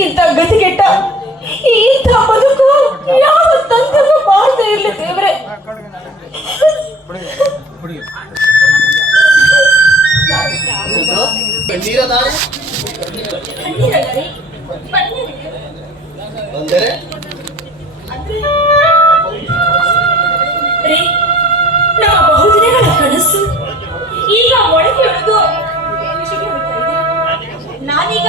ಇಂಥ ಗತಿಗೆಟ್ಟ ಇಂಥ ಬದುಕು ಯಾವ ತಂತ್ರ ಬಾಳ್ದೆ ಇರಲಿ ದೇವರೇ? ನಮ್ಮ ಕನಸು ಈಗ ಒಳಗೆ ಹೊಡೆದು ನಾನೀಗ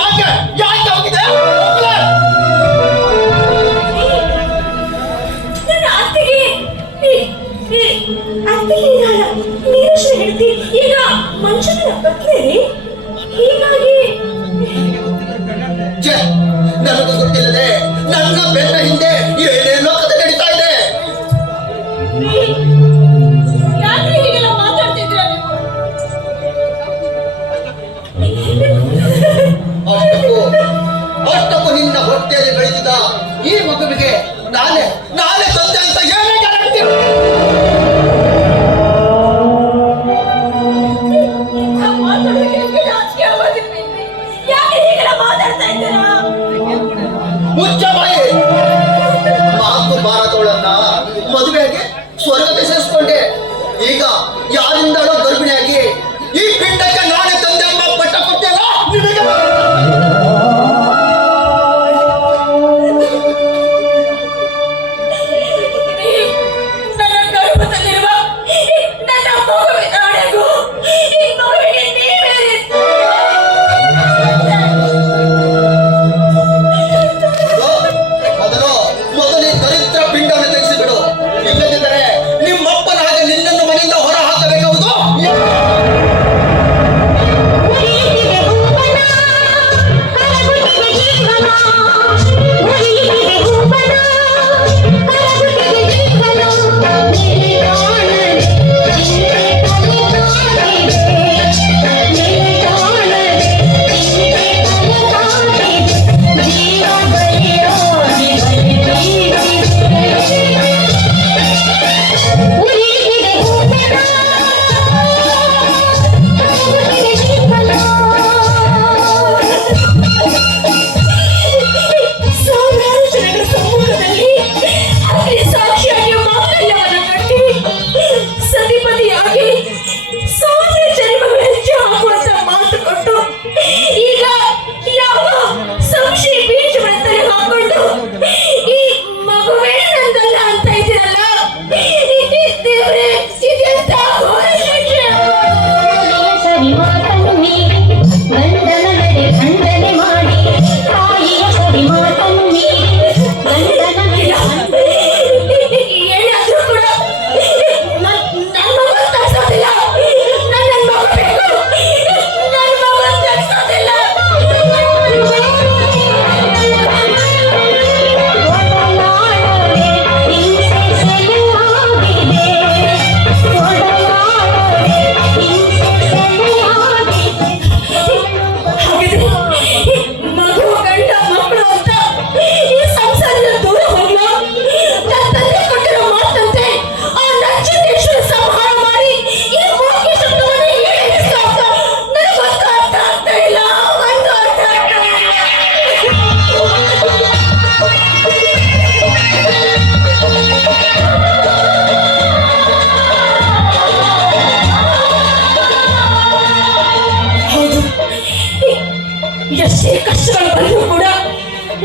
ಮನುಷ್ಯನ ಬದುಕಿದೆ ಹೀಗಾಗಿ ಮದುವೆಗೆ ಸ್ವರ್ಗಕ್ಕೆ Thank you.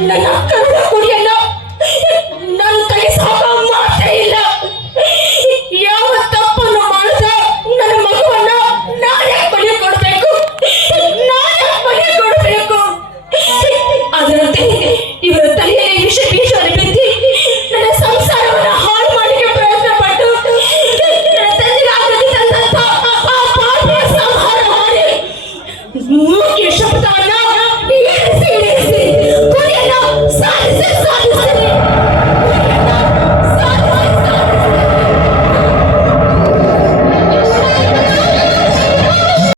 Nah. I'm sorry.